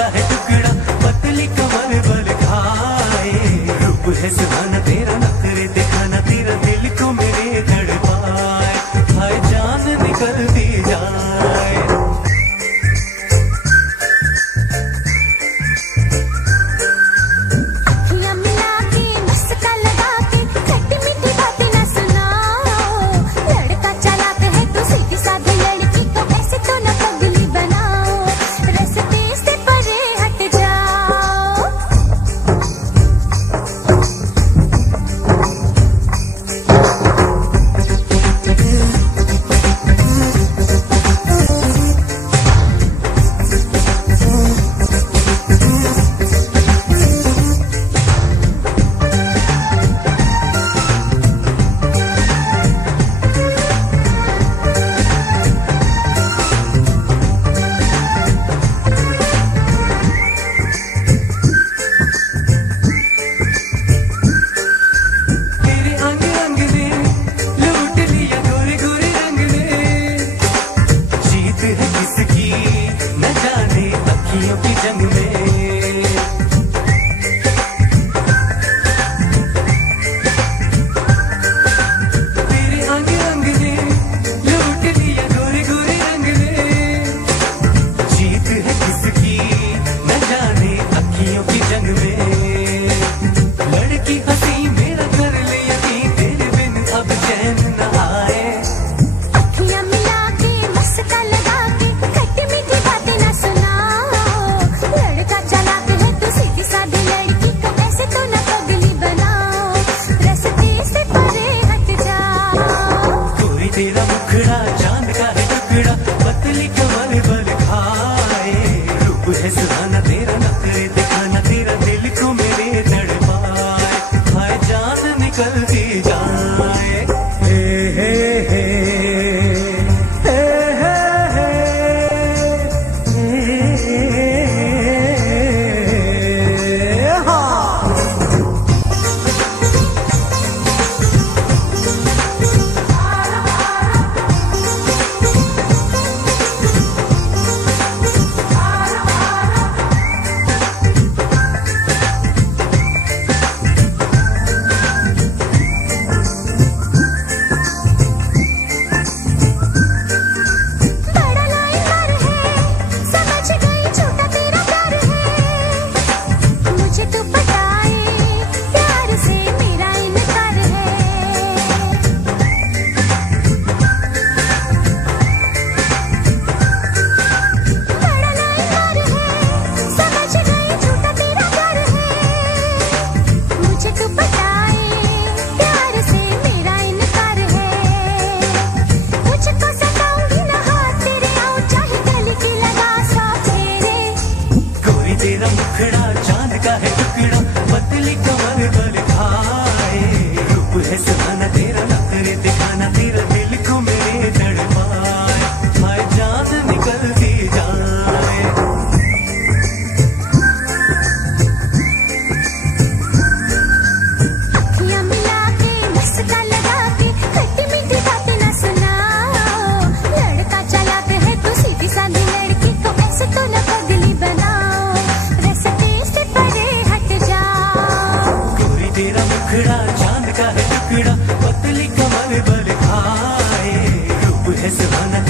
का है टुकड़ा, पतली कमर बल खाए। रूप है सुहाना तेरा, नखरे दिखाना तेरा, दिल को मेरे तड़पाए। हाय जान निकलती जाए। तेरा मुखड़ा चांद का है टुकड़ा, पतली कमर बल खाए। रूप है सुहाना तेरा, नखरे दिखाना तेरा, दिल को मेरे तड़पाए। हाय जान निकलती जाए। हे हे हे तेरा मुखड़ा चांद का है टुकड़ा, पतली कमर बल खाए। रूप है सुहाना तेरा, नखरे दिखाना तेरा, दिल को मेरे तड़पाए। हाय जान निकलती जाए। अखियां मिला के मस्का लगा के, खट्टी मीठी बातें ना सुनाओ। लड़का चालाक है तो सीधी सादी लड़की को ऐसे तो न पगली बनाओ। तेरा मुखड़ा चांद का है टुकड़ा, पतली कमर बल खाए। रूप है सुहाना